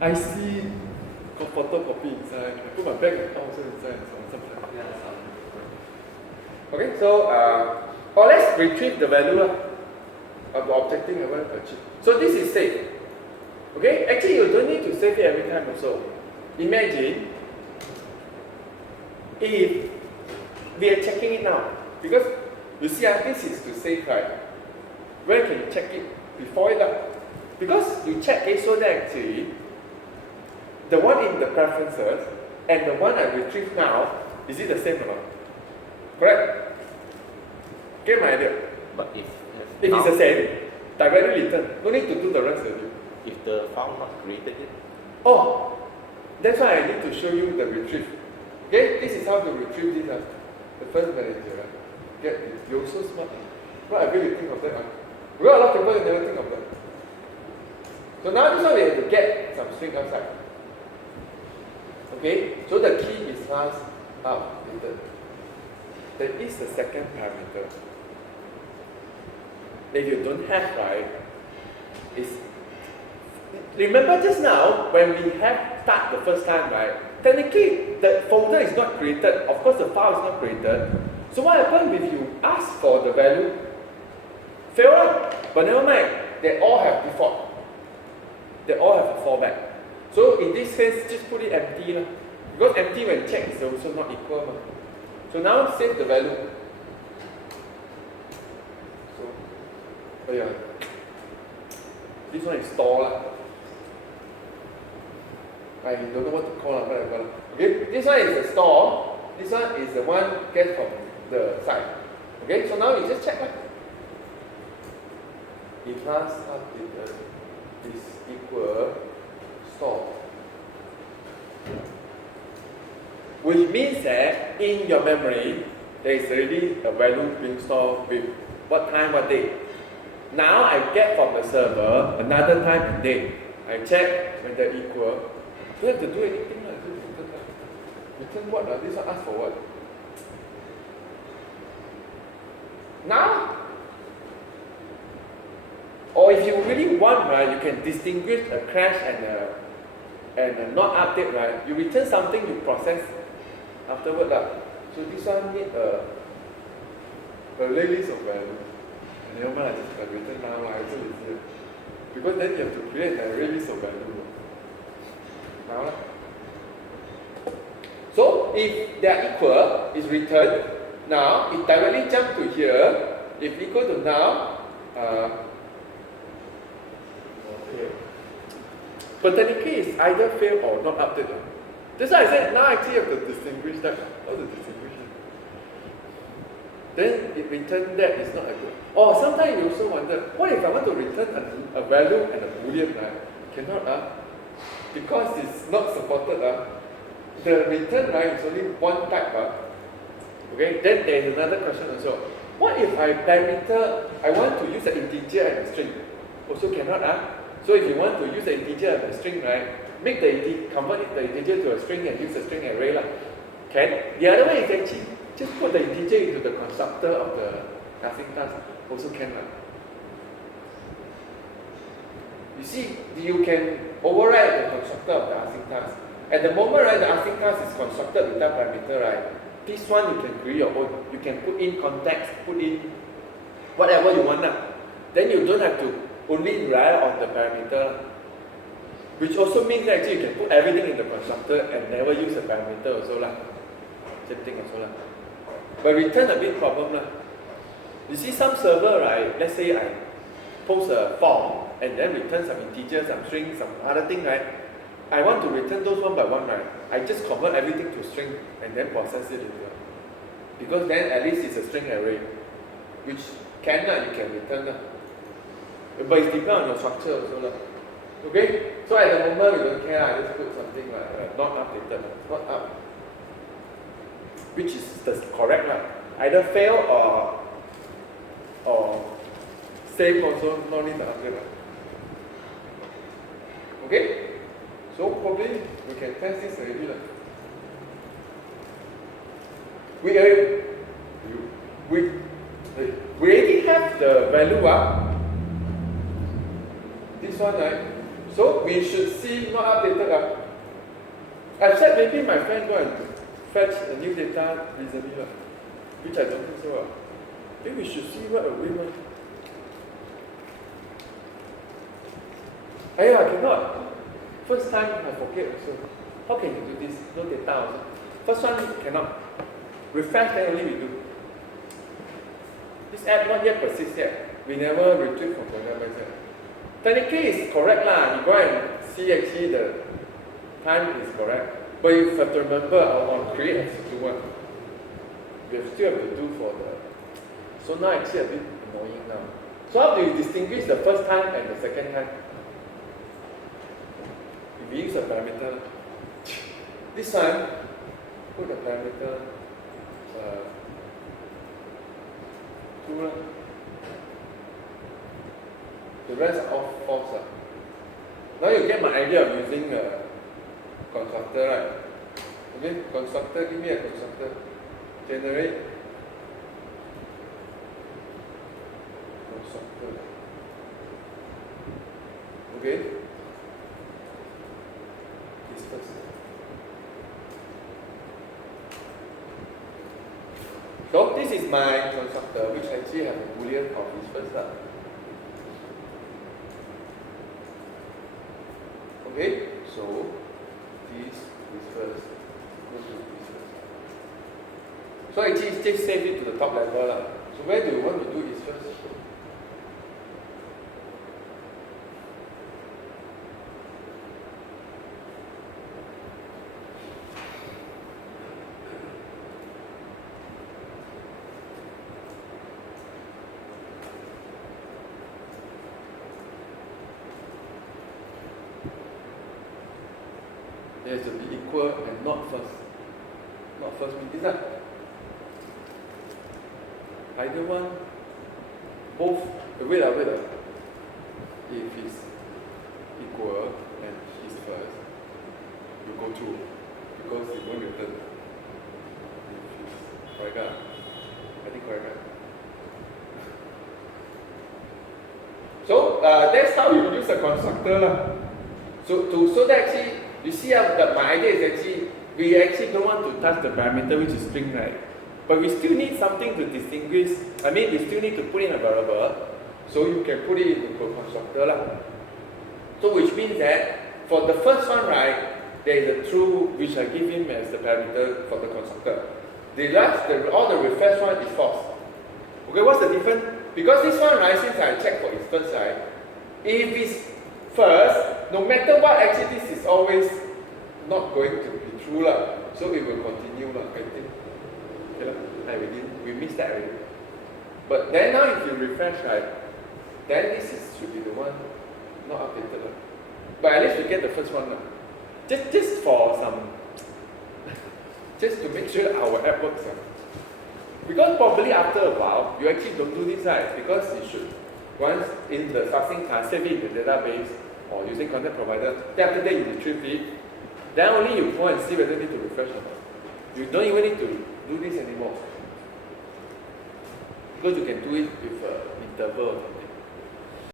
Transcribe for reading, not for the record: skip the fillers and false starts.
I see got photocopy inside. I put my bank account also inside sometimes. Okay, so or let's retrieve the value of the objective I want to achieve. So this is safe. Okay, actually you don't need to save it every time also. Imagine if we are checking it now, because you see this is to save, right? Where can you check it before it up? Because you check it so that actually the one in the preferences and the one I retrieve now, is it the same or not? Correct? Get my idea. But if it's the same, directly return. No need to do the rest of it. If the file not created yet. Oh, that's why I need to show you the retrieve. Okay, this is how to retrieve this. The first manager. Get it. You're so smart. Right, I really think of that. Because a lot of people never think of that. So now this one we have to get some string outside. Okay, so the key is last updated. There is the second parameter. If you don't have, right, is remember just now when we have start the first time, right? Technically the folder is not created. Of course the file is not created. So what happens if you ask for the value? Fail right? But never mind, they all have default. They all have a fallback. So in this case, just put it empty lah. Because empty when checked is also not equal lah. So now save the value. So, oh yeah, this one is store lah. I don't know what to call lah, whatever. Okay, this one is the store. This one is the one get from the site. Okay, so now you just check lah. If last updated is equal store, which means that in your memory there is already a value being stored with what time, what date. Now I get from the server another time and date. I check when they're equal. Don't have to do anything. Return what? This one ask for what? Now, or if you really want, right, you can distinguish a crash and a not update, right? You return something you process afterward lah. So this one need a list of value. And never mind, I just return now lah. It's so easier. Because then you have to create a list of value. Now lah. So if they are equal, is returned. Now it directly jump to here. If equal to now, okay. But technically it's either fail or not updated. That's why I said now actually you have to distinguish that. How to distinguish it? Then it return that is not a good. Or sometimes you also wonder, what if I want to return a value and a boolean, right? Cannot because it's not supported. The return, right, is only one type. Okay, then there is another question also. What if I want to use an integer and a string? Also cannot. So if you want to use the integer and a string, right, convert the integer to a string and use a string array lah. Can. The other way is actually just put the integer into the constructor of the async task. Also can. You see, you can override the constructor of the async task. At the moment, right, the async task is constructed with that parameter, right? This one you can create your own. You can put in context, put in whatever you want. Then you don't have to only rely on the parameter. Which also means that actually you can put everything in the constructor and never use the parameter also lah. Same thing also lah. But return a bit problem lah. You see some server, right? Let's say I post a form and then return some integers, some strings, some other thing, right? I want to return those one by one, right? I just convert everything to string and then process it later. Because then at least it's a string array, which you can return. But it depends on your structure also. Okay? So at the moment we don't care, I just put something like not updated, not up. Which is the correct one. Either fail or save also, no need to update. Okay? So probably we can test this already. We already have the value. This one, right? So we should see not updated. I said maybe my friend go and fetch the new data recently, which I don't think so. I think we should see what agreement. I cannot. First time I forget also. How can you do this? No data also. First one cannot. Refresh then only we do. This app not yet persists yet. We never retrieve from programmers yet. Technically it's correct lah. You go and see actually the time is correct. But you have to remember on create and do one. We still have to do for the. So now actually a bit annoying now. So how do you distinguish the first time and the second time? If we use a parameter, this one, put the parameter true. The rest are all false. Now you get my idea of using a constructor, right? Okay, constructor, give me a constructor. Generate constructor. Okay. This first. So this is my constructor, which actually has a boolean of this first. Okay, so this first goes to this first. So actually just save it to the top level. So where do you want to do this first? It has to be equal and not first. Not first means that. Either one, both, wait. If it's equal and it's first, you go through because it won't return. If it's correct, I think correct. So that's how you use a constructor. So that actually, you see that my idea is actually, we actually don't want to touch the parameter which is string, right? But we still need something to distinguish. I mean, we still need to put in a variable, so you can put it into a constructor. So which means that for the first one, right, there is a true which I give him as the parameter for the constructor. All the refresh one is false. Okay, what's the difference? Because this one, right, since I check for instance, right, if it's first, no matter what, actually this is always not going to be true. So it will continue, I think. Okay, we missed that already. But then now if you refresh, right, then should be the one not updated. But at least we get the first one. Just for some, just to make sure our app works. Because probably after a while, you actually don't do this, right? Because you should, once in the starting task, save it in the database or using content provider, then after that you retrieve it, then only you go and see whether you need to refresh or not. You don't even need to do this anymore. Because you can do it with interval.